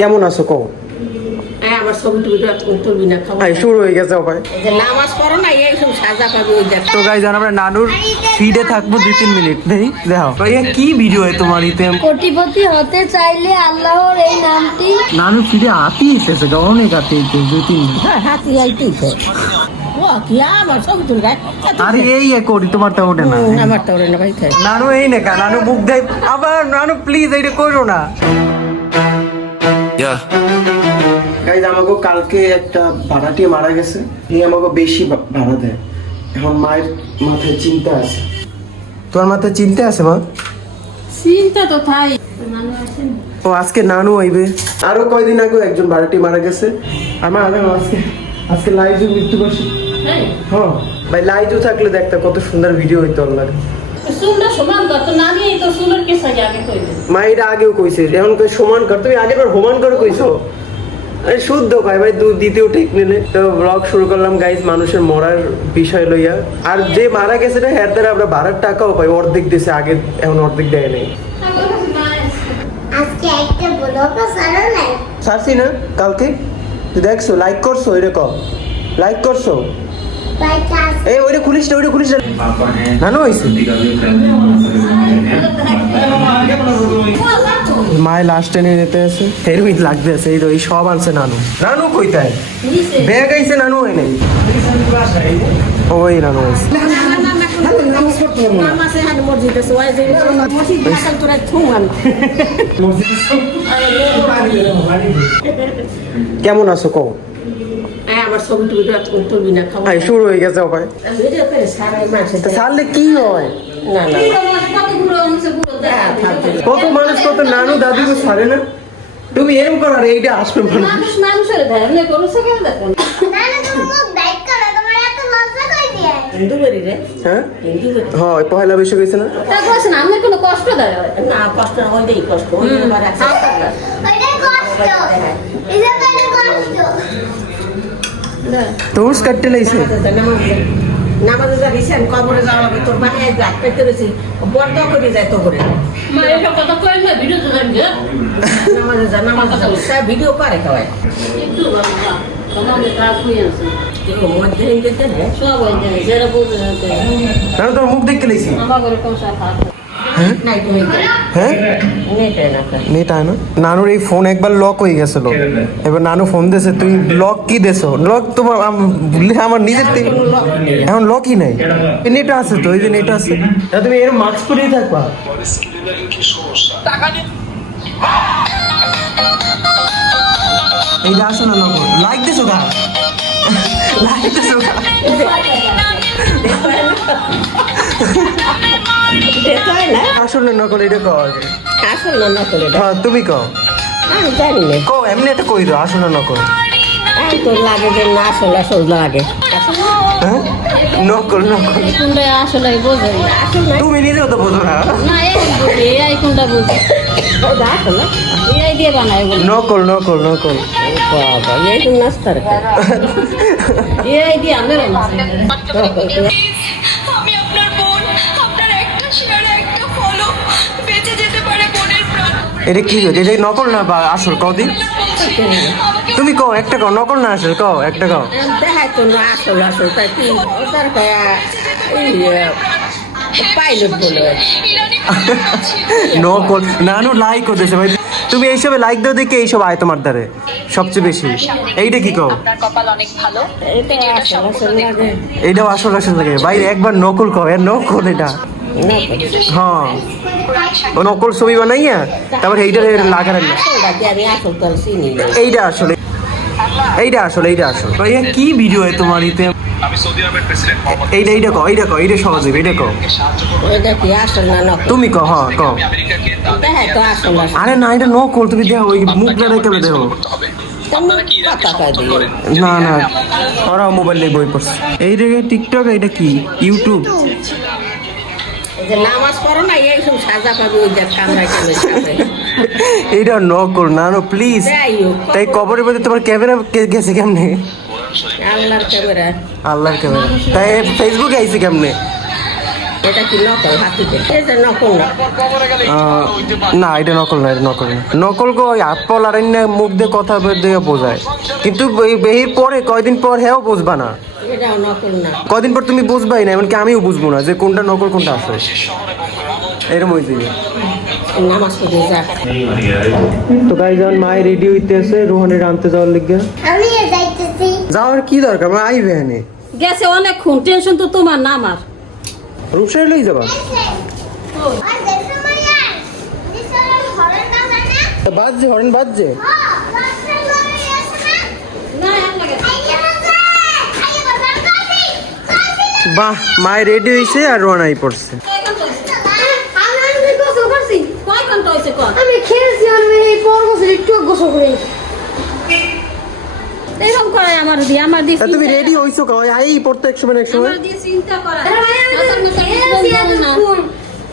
কেমন আছো কও? আমার ছবি তুলবি না খাবো শুরু হয়ে গেছে ওখানে। এই যে নামাজ পড়ো না এই সব সাজা পাবি ওই দেখ তো গাইজ আমরা নানুর ফিডে থাকবো 2-3 মিনিট নেই দেখো ভাইয়া কি ভিডিও হয় তোমার ইতে কোটিপতি হতে চাইলে আল্লাহর এই নামটি নানুর ফিডে আতি ইতেছে অনেক আতি ইতে 2-3 মিনিট হাতি আইতেছে ও কি আমার ছবি তুল গায় আরে এই কোটি তোমার তো ওঠে না আমার তো ওরে না ভাই খাই নানু এই না কা নানু মুখ দেয় আবার নানু প্লিজ এইটা করো না গাইজ আমাকে কালকে একটা ভাড়াটিয়া মারা গেছে এই আমাকে বেশি ভাড়া দেয় এখন মায়ের মাথায় চিন্তা আছে তোমার মাথায় চিন্তা আছে মা চিন্তা তো থাই ও আজকে নানু আইবে আরো কয়দিন আগে একজন ভাড়াটি মারা গেছে আমার আজকে আজকে লাইজু মৃত্যুবার্ষিকী হ্যাঁ ভাই লাইজু থাকলে দেখতে কত সুন্দর ভিডিও হইতো আল্লাহ সুন্দর সমান কত না নিয়ে তো সুন্দর কে সাজা আগে কইবে মা এটা আগেও কইছে এখন কই সমান কর তুমি আগের বার হোমান করে কইছো আরে শুদ্ধ কয় ভাই দ্বিতীয় ঠিক নিলে তো ব্লগ শুরু করলাম গাইজ মানুষের মরার বিষয় লইয়া আর যে মারা গেছে না হ্যাঁ তারা আমরা ভাড়ার টাকাও পাই অর্ধেক দিছে আগে এখন অর্ধেক দেয় নেই আজকে একটা ব্লগ সারা নাই ছাড়ছি না কালকে তুই দেখছো লাইক করছো এরকম লাইক করছো এই ওইটা খুলিস না ওইটা খুলিস না নানু হয়েছে মায়ের লাস্ট টেনে নিতে আছে হেরোইন লাগতে আছে এই সব আনছে নানু নানু কইতায় ব্যাগ আইছে নানু হয় নাই ওই নানু হয়েছে নামাজে হাত মসজিদে সোয়া যে মসজিদ দেখাল তোরা থুমান কেমন আছো কও? আমার ছবি তুলবি না খাবো শুরু হয়ে গেছে ওখানে ভিডিও করে সারাই মাসে ছাড়লে কি হয় না না কত মানুষ কত নানু দাদুকে ছাড়ে না তুমি এরকম করো আর এইটা আসবে মানুষ মানুষের ধারণা করছে কেন দেখো না না তুমি মুখ ব্যাক করো তোমার এত লজ্জা কই দিয়ে হিন্দু বাড়ি রে হ্যাঁ হিন্দু বাড়ি হয় পয়লা বৈশাখ হয়েছে না তা কইছ না আমার কোনো কষ্ট দেয় না কষ্ট না ওই দেই কষ্ট ওই আমার আছে ওইটাই কষ্ট এটা তো কষ্ট তোর কাটতে লাইছে নামাজে যা রিসেন্ট কবরে যাওয়া হবে তোর মাকে ব্লাড পেতে রয়েছে বন্ধ করে যায় তো করে মা এসব কথা কই না ভিডিও তো জানি নামাজে যা ভিডিও করে কয় একটু বাবা তোমাদের কাজ হই আছে তো মধ্যে গেছে না সব হই যায় যারা বলতে না তোর মুখ দেখতে লাইছি আমার করে কোন সাথে হ্যাঁ নাই তো হই হ্যাঁ নেটে না নেট আয় না নানুর এই ফোন একবার লক হয়ে গেছিল এবার নানু ফোন দিয়েছে তুই লক কি দেছো লক তোমার বললে আমার নিজের থেকে এখন লকই নাই নেট আছে তো ওই যে নেট আছে তুমি এর মাস্ক পরেই থাকবা এইটা আসো না নকল লাইক দিছো গা লাইক দিছো গা দেখো না আসলে নকল এটা কও আগে আসল না করে হ্যাঁ তুমি কও আমি জানি না কও এমনি একটা কই দাও আসলে নকল এই তো লাগে যে না আসল আসল লাগে হ্যাঁ নকল নকল কোনটা আসলে বোঝে আসল না তুমি নিজেও তো বোঝো না না এই বুঝি এই কোনটা বুঝি ওটা আসল না এই দিয়ে বানাই বলি নকল নকল নকল বাবা এই তো নাস্তার এই দিয়ে আমরা আমি আপনার বোন আপনার একটা শেয়ার একটা ফলো বেঁচে যেতে পারে বোনের প্রাণ এটা কি হচ্ছে এটা নকল না বা আসল কদি তুমি কও একটা কও নকল না আসল কও একটা কও দেখাই তো না আসল আসল তাই কি ওটার পাইলট বলে নকল নানু লাইক করতেছে ভাই তুমি এইসবে লাইক দাও দেখে এইসব আয় তোমার দ্বারে সবচেয়ে বেশি এইটা কি কও আপনার কপাল অনেক ভালো এটা আসল আসল লাগে এইটাও আসল আসল লাগে বাইরে একবার নকল কও এর নকল এটা হ্যাঁ ও নকল ছবি বানাইয়া তারপর এইটা লাগা রাখবে আসলটা কি আমি আসল তো চিনি না এইটা আসলে এইটা আসলে এইটা আসলে ভাইয়া কি ভিডিও হয় তোমার ইতে আমি সৌদি আরবের প্রেসিডেন্ট মোহাম্মদ এইটা কও এইটা সহজ হবে এইটা কও সাহায্য করব ওইটা কি আসল না নকল তুমি কও হ্যাঁ কও আমি আমেরিকাকে তাদের দেখাই তো আসল আসল আরে না এটা নকল তুমি দেখো ওই মুখ না দেখে দেখো করতে হবে তেমন কথা কয় দিয়ে না না ওরা মোবাইল নিয়ে বই পড়ছে এই রে টিকটক এটা কি ইউটিউব এই যে নামাজ পড়ো না এই সব সাজা পাবি ওই দেখ কামড়াই চলে এইটা নকল না প্লিজ যাই হোক তাই কবরের মধ্যে তোমার ক্যামেরা গেছে কেমনে আল্লাহর ক্যামেরা আল্লাহর ক্যামেরা তাই ফেসবুকে আইছে কেমনে এটা কি নকল হাতিতে? এটা নকল না। না এটা নকল না, এটা নকল না। নকল গো ওই আপল আর মুখ দিয়ে কথা দিয়ে বোঝায়, কিন্তু এর পরে কয়দিন পর হেও বুঝবা না, এটাও নকল না। কয়দিন পর তুমি বুঝবাই না, এমনকি আমিও বুঝবো না যে কোনটা নকল কোনটা আসল। এরকম হয়েছে। নামাজ পড়ে যা। তো গাইস যখন মায়ের রেডি হইতে আছে রোহানের আনতে যাওয়ার লিগে, আমি যাইতেছি। যাওয়ার কি দরকার, আমরা আইবে এনে গেছে অনেকক্ষণ, টেনশন তো তোমার না আমার। রূপসাই লই যাবা। আর দেখো মাইয়া দিশার হরেন না জানা বাজছে, হরেন বাজছে। হ্যাঁ রাস্তা লই আসে না না এক লাগে আই যাবে আই বাজার কাছে বাহ, মায়ের রেডি হইছে আর রোহান আই পড়ছে। আমি গোসল করছি। কয় ঘন্টা হয়েছে কর আমি খেলছি আমি এই পর গোসল একটু গোসল করে এরকম করে আমার দিয়ে তা তুমি রেডি হইছো কই? আই পড়তে এক সময় আমার দিয়ে চিন্তা করা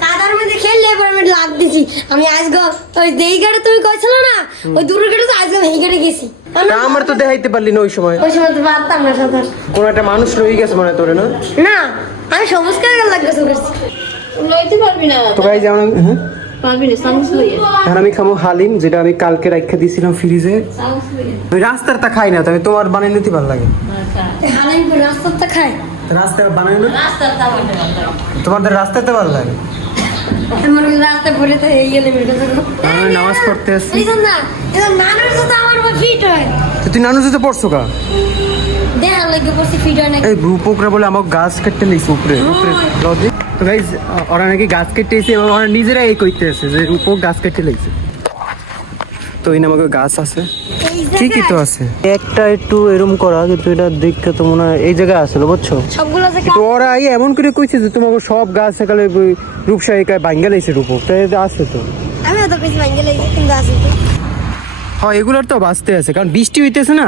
কাদার মধ্যে খেললে এবার আমি লাগ দিছি। আমি আজকে ওই দেই গাড়ি তুমি কইছিল না ওই দূরের গাড়ি তো আজকে এই গাড়ি গেছি। আমার তো দেখাইতে পারলি না ওই সময়, ওই সময় তো পারতাম না সাঁতার। কোন একটা মানুষ রয়ে গেছে মনে হয় তোরে না? না আমি সবুজ কালার লাগ গোসল করছি। লইতে পারবি না, তো গাইস যেমন পারবি না, সাউন্স লইয়ে এখন আমি খাবো হালিম, যেটা আমি কালকে রাখা দিয়েছিলাম ফ্রিজে। সাউন্স লইয়ে ওই রাস্তারটা খাই না, তবে তোমার বানিয়ে নিতে ভালো লাগে। হালিম করে রাস্তাটা খায়। রাস্তা বানাই না রাস্তার তাও তোমাদের রাস্তাতে ভালো লাগে। আমার রাস্তা পরে তো এই গেলে বেটা তো আমি নামাজ পড়তে আসছি। এই না এটা নানুর সাথে আমার ফিট হয়। তো তুই নানু যেতে পড়ছো কা? দেখা লাগে পড়ছি ফিট হয় না। এই রূপকরা বলে আমাকে গাছ কাটতে লইছে উপরে উপরে লজি। তো গাইস ওরা নাকি গাছ কেটে এসে এবং ওরা নিজেরা এই কইতে আছে যে রূপক গাছ কেটে লইছে। তো এই নামে গাছ আছে, এই ঠিকই তো আছে। একটা একটু এরকম করা, কিন্তু এটা দেখতে তো মনে হয় এই জায়গায় আসলে, বুঝছো? সবগুলো যে তো ওরা এই এমন করে কইছে যে তোমাকে সব গাছ সকালে রূপসাহিকায় ভাঙ্গা লাইছে রূপক, তাই আছে তো। আমি তো কিছু ভাঙ্গে লাগি কিন্তু আসি তো। হ্যাঁ এগুলোর তো বাঁচতে আছে, কারণ বৃষ্টি হইতেছে না,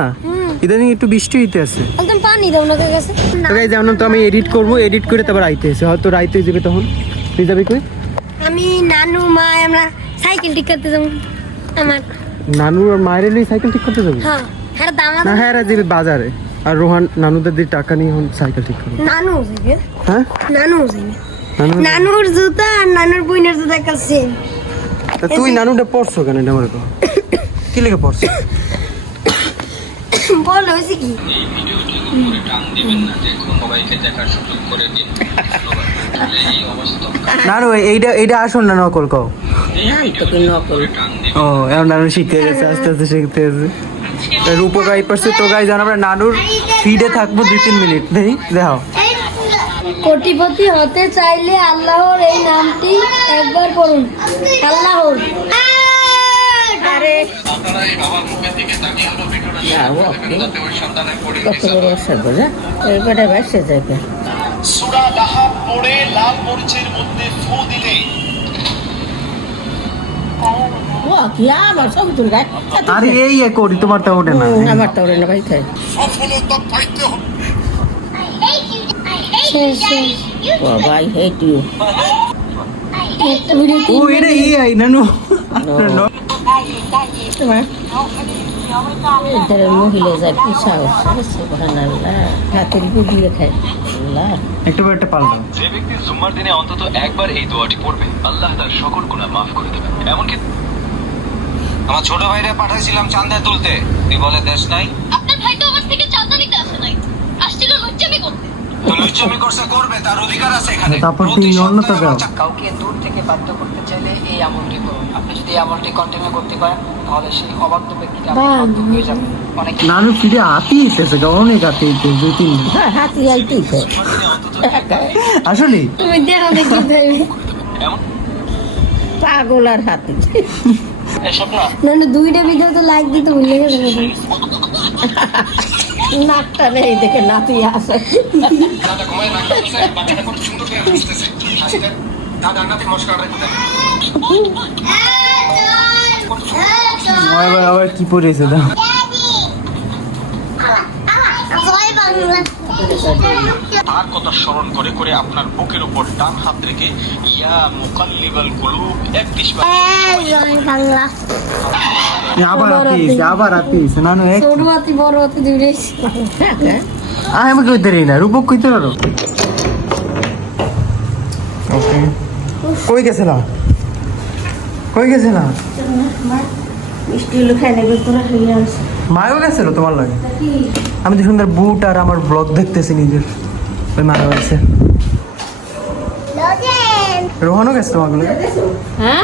ইদানিং একটু বৃষ্টি হইতে আছে। একদম পানি দাও না কাছে। তো গাইস যেমন তো আমি এডিট করবো, এডিট করে তারপর আইতে আছে, হয়তো রাইতে যাবে তখন। তুই যাবি কই? আমি নানু মা আমরা সাইকেল ঠিক করতে যাব। আমার নানু আর মায়ের লই সাইকেল ঠিক করতে যাবি? হ্যাঁ হ্যাঁ দামা না হ্যাঁ যাবি বাজারে, আর রোহান নানুদের দিয়ে টাকা নিয়ে এখন সাইকেল ঠিক করবে। নানু যাবে। হ্যাঁ নানু যাবে। নানু, নানুর জুতা আর নানুর বইনের জুতা কাছে। তা তুই নানুটা পড়ছো কেন এটা মনে কর? কি লেগে পড়ছো? বল হইছে কি? নানু এইটা এইটা আসল না নকল কও? না তো কি নকল। ও এখন নানু শিখে গেছে, আস্তে আস্তে শিখতে আছে। রূপক আই পারছে। তো গাইস আমরা নানুর ফিডে থাকবো 2-3 মিনিট, দেই দেখাও। কোটিপতি হতে চাইলে আল্লাহর এই নামটি একবার পড়ুন। আল্লাহর। আরে আপনারা এই বাবার মুখের দিকে তাকিয়ে হলো ভিডিওটা না, ও যাতে ওই সন্তানের কত পরিণতি বড় আছে বোঝা এবারে বাসে যাবে। সূরা লাহাব পড়ে লাল মরিচের মধ্যে ফু দিলে ও কি আমার সব তোর গায়ে আরে এই করি, তোমার তো ওঠে না। আমার তো ওরে না ভাই খাই। সফলতা পাইতে হবে। ও ভাই হেট ইউ। ও এটা এই আই নানু। এদের মহিলা যা কি সাহস, সুবহানাল্লাহ। হাতের দিয়ে খায় আল্লাহ। একটা বার একটা পাল্টাও। যে ব্যক্তি জুম্মার দিনে অন্তত একবার এই দোয়াটি পড়বে, আল্লাহ তার সকল গুনাহ মাফ করে দেবেন। এমনকি আমার ছোট ভাইরা পাঠাইছিলাম চাঁদা তুলতে, তুই বলে দেশ নাই। আপনার ভাই তো আমার থেকে চাঁদা নিতে আসে নাই, আসছিল লজ্জামি করতে। তো লুচ্চামি করছে করবে, তার অধিকার আছে এখানে। তারপর প্রতি তুই অন্যটা সপ্তাহে দাও। আমার কাউকে দূর থেকে বাধ্য করতে চাইলে এই আমলটি করুন। আপনি যদি এই আমলটি কন্টিনিউ করতে পারেন তাহলে সেই অবাধ্য ব্যক্তিটা আপনি বাধ্য হয়ে যাবেন। অনেক নানু ফিরে হাতি ইতেছে, অনেক হাতি ইতেছে 2-3 দিন। হ্যাঁ হাতি আইতেছে আসলে তুমি দেখো দেখি ভাই। পাগল আর হাতি। নানু দুইটা ভিডিও তো লাইক দিতে ভুলে গেছে। নাকটা নেই দেখে নাতি আসে। দাদা ঘুমায় না করছে, বাচ্চাটা কত সুন্দর করে হাসতেছে। হাসিতে দাদা নাতি মস্কার রাখতে। আবার কি পড়েছে দাও। জয় বাংলা। তার কথা স্মরণ করে করে আপনার বুকের উপর ডান হাত রেখে ইয়া মুকাল্লিবাল কুলুব 31 বার জয় বাংলা। আবার হাতি নানু এক ছোট হাতি বড় হাতি দুইটাই। আমি কইতে রে না, রূপক কইতে পারো। ওকে কই গেছিলা মিষ্টি হলো খাই নেবে তোরা খেয়ে আসে মায়ও গেছিল তোমার লাগে আমি তো সুন্দর বুট আর আমার ব্লগ দেখতেছি নিজের ওই মারা গেছে রোহনও গেছে তোমার গুলো হ্যাঁ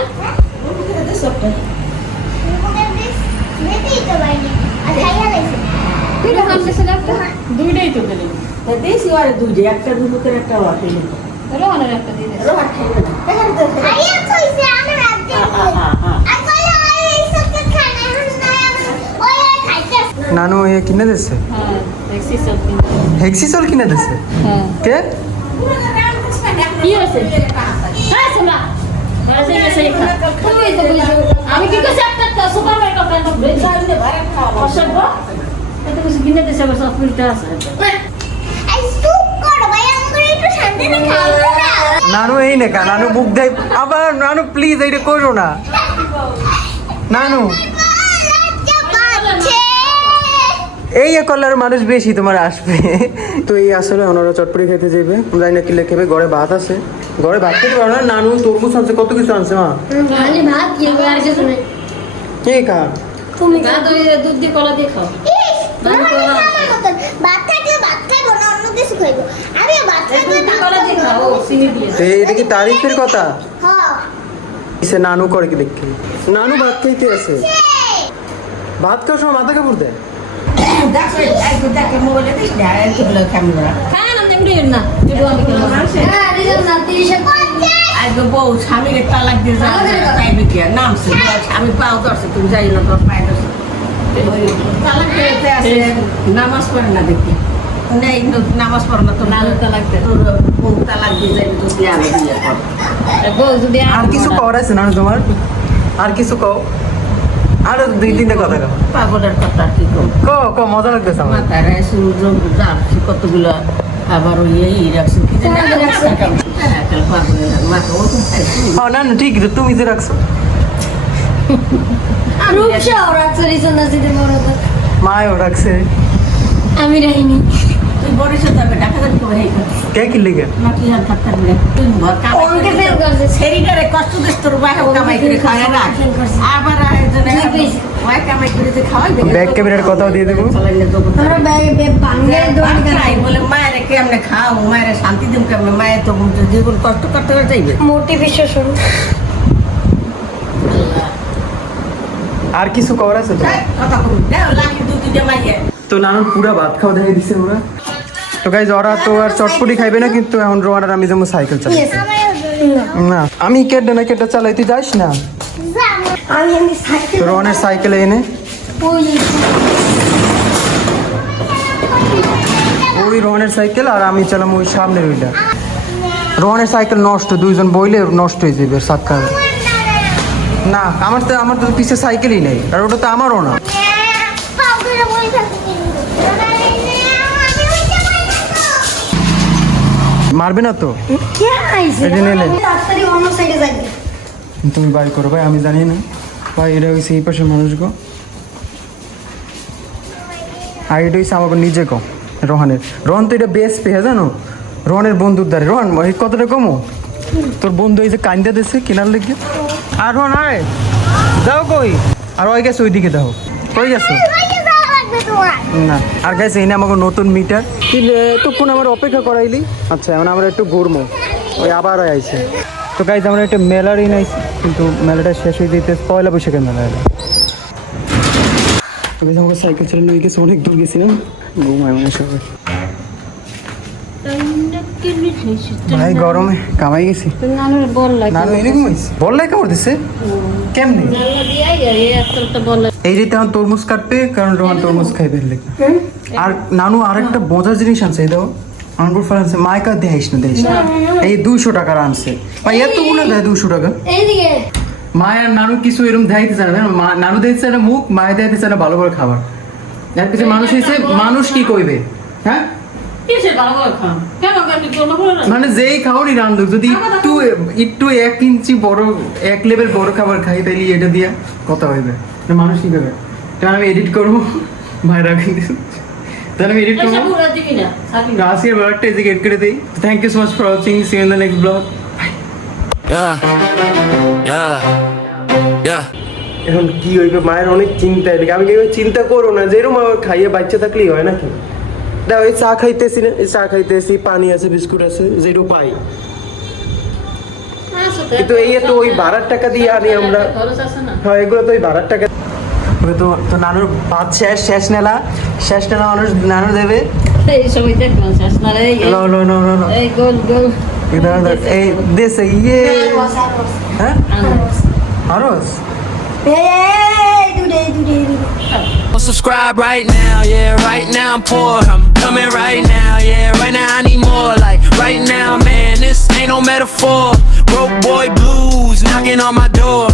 দুইটাই তো গেলে দেশি আর দুধে একটা দুধের একটা ওয়াটে রোহনের একটা দিয়ে দে। রোহা খাইবে না নানু এ কিনে দিচ্ছে হ্যাঁ দেখছি সব হেক্সিসল কিনে দিচ্ছে হ্যাঁ কে কি হয়েছে হ্যাঁ শোনা বাজে গেছে তুমি তো বুঝছো আমি কি করছি একটা সুপার মার্কেট প্যান্ট ব্রেক চাইলে ভাই অসভ্য এত কিছু কিনে দিছে আমার সব ফিল্টা আছে নানু এই নেকা নানু বুক দেয় আবার নানু প্লিজ এইটা করো না নানু এই কলার মানুষ বেশি তোমার আসবে তো এই আসলে ওনারা চটপটি খেতে যাবে জানি না কিলে খেবে ঘরে ভাত আছে ঘরে ভাত খেতে পারো না নানু তরমুজ আনছে কত কিছু আনছে মা খালি ভাত কি হবে আর কিছু নেই কে খা তুমি ভাত ওই দুধ দিয়ে কলা দিয়ে খাও কলা দিয়ে খাও চিনি দিয়ে তো এটা কি তারিফের কথা সে নানু করে কি দেখি নানু ভাত খাইতে আছে ভাত খাওয়ার সময় মাথা কাপড় দেয় দেখে মোবাইলে দিস না একটু ক্যামেরা খায় না যেমনি না একটু আমি খেলাম হ্যাঁ রিজন না 30 আজকে বউ স্বামীকে তালাক দিয়ে যাইবে কি নাম আমি পাও করছে তুমি যাই না তোর পায়ে ধরছে তালাক দিতে আসে নামাজ পড়ে না দেখি নেই নামাজ পড়ে না তোর নানু তালাক দেয়। তোর বউ তালাক দিয়ে যাইবে তো দিয়ে আনে বিয়ে কর বউ যদি আর কিছু কর আছে নানু তোমার আর কিছু কও আর দুই তিনটা কথা কও পাগলের কথা কি কম ক মজা লাগতেছে আমার মাথায় রাইসুল যাচ্ছি কতগুলো আবার ওই এই রাখছি কি জানি পাগলের মাথা ও তো নানু ঠিক আছে তুমি যে রাখছো রূপসা ওর আছে রিজন না দিতে বড় তো মায়ও রাখছে আমি রাইনি তুই বরিশাল যাবে ঢাকা যাবি কবে হেই কে কি লেগে মাটি হাত থাকতে হবে তুই ওকে ফেল করছে সেরিটারে কষ্ট দিস তোর বাহে কামাই করে খায় না আবার আয়োজনে ওই কামাই করে যে খাওয়াই দেবে ব্যাক ক্যামেরার কথাও দিয়ে দেবো আমরা ব্যাগে ভাঙে দোকান বলে মায়ের কেমনে খাও মায়ের শান্তি দিন কেমনে মায়ের তো জীবন কষ্ট করতে করে যাইবে মোটিভেশন শুরু আর কিছু কর আছে তো কথা কবি লাখি দুই দুইটা মাইয়ে তো নানুর পুরা ভাত খাওয়া দেখে দিচ্ছে ওরা তো গাইজ ওরা তো আর চটপটি খাইবে না কিন্তু এখন রোয়ান আর আমি যেমন সাইকেল চালাই না আমি কেটে না কেটে চালাই তুই যাস না আমি এমনি সাইকেল তো রোয়ানের সাইকেল এনে ওই রোহানের সাইকেল আর আমি চালাম ওই সামনের ওইটা রোহানের সাইকেল নষ্ট দুইজন বইলে নষ্ট হয়ে যাবে সাক্কা না আমার তো পিছে সাইকেলই নেই আর ওটা তো আমারও না মারবে না তো কে আইছে এটা নিয়ে নে। তাড়াতাড়ি অন্য সাইডে যাই তুমি বাই করো ভাই আমি জানি না ভাই এটা হয়েছে এই পাশের মানুষ গো আর এটা হয়েছে আমাকে নিজে কো রোহন তো এটা বেশ পেয়ে জানো রোহনের বন্ধুর দ্বারে রোহন এই কতটা কমো তোর বন্ধু এই যে কান্দা দিচ্ছে কেনার লেগে আর রোহন আয় যাও কই আর ওই গেছে ওইদিকে দাও কই গেছো না আর গেছে এনে আমাকে নতুন মিটার কি এতক্ষণ আমার অপেক্ষা করাইলি আচ্ছা এখন আমরা একটু ঘুরবো ওই আবার আইছে তো গাইজ আমরা একটা মেলারই নাইছি কিন্তু মেলাটা শেষ হয়ে যেতে পয়লা বৈশাখের মেলা এলো তো গাইজ আমাকে সাইকেল চালানো হয়ে গেছে অনেক দূর গেছিলাম ঘুমায় মানে সবাই ভাই গরমে কামাই গেছি নানুর বল লাগে নানু এনে ঘুমাইছি বললাই কামড় দিছে কেমনে এই রীতি এখন তরমুজ কাটবে কারণ রোহান তরমুজ খাইবে লেগে আর নানু আরেকটা মজার জিনিস আনছে এই দাও আঙ্গুর ফল আনছে মাইকা দেখাইস না এই 200 টাকার আনছে ভাই এতগুলো দেয় 200 টাকা এইদিকে মায় আর নানু কিছু এরকম দেখাইতে চায় না নানু দেখছে না মুখ মায় দেখাইতে চায় না ভালো করে খাবার এর কিছু মানুষ হয়েছে মানুষ কি কইবে হ্যাঁ মানে যেই খাওয়ারই রান্ধুক যদি একটু 1 ইঞ্চি বড় 1 লেভেল বড় খাবার খাই তাইলে এটা দিয়া কথা হইবে না মানুষ কি করবে তাহলে আমি এডিট করবো ভাই রাখি তাহলে আমি এডিট করবো আজকের ব্লগটা এদিকে এড করে দিই thank you so much for watching see you in the next blog Yeah, yeah, yeah. এখন কি হইবে মায়ের অনেক চিন্তা এদিকে আমি কিভাবে চিন্তা করো না যেরকম আমার খাইয়ে বাচ্চা থাকলেই হয় নাকি দাও এই চা খাইতেছি না এই চা খাইতেছি পানি আছে বিস্কুট আছে যেটুকু পাই কিন্তু এই তো ওই ভাড়ার টাকা দিয়ে আনি আমরা খরচ আছে না হ্যাঁ এগুলো তো ওই ভাড়ার টাকা তো তো নানুর ভাত শেষ নেলা মানুষ নানু দেবে এই সবাই দেখলাম শেষ না রে লো লো লো লো লো এই গোল গোল এই দেশে ইয়ে হ্যাঁ আরস Subscribe right now, yeah, right now I'm poor. I'm coming right now, yeah, right now I need more. Like, right now, man, this ain't no metaphor. Broke boy blues knocking on my door.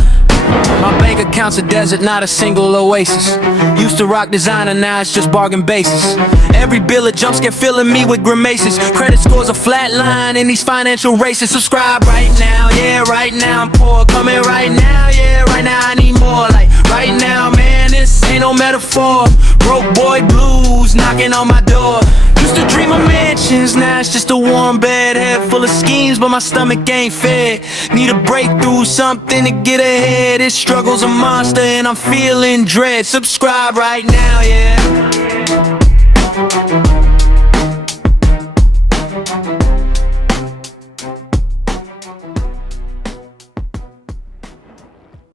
My bank account's a desert, not a single oasis. Used to rock designer, now it's just bargain basis. Every bill of jump scare filling me with grimaces. Credit scores a flat line in these financial races. Subscribe right now, yeah, right now I'm poor. Coming right now, yeah, right now I need more. Like, right now, man, this ain't no metaphor. Broke boy blues knocking on my door. Used to dream of mansions, now it's just a warm bed. Head full of schemes, but my stomach ain't fed. Need a breakthrough, something to get ahead. This struggle's a monster and I'm feeling dread. Subscribe right now, yeah.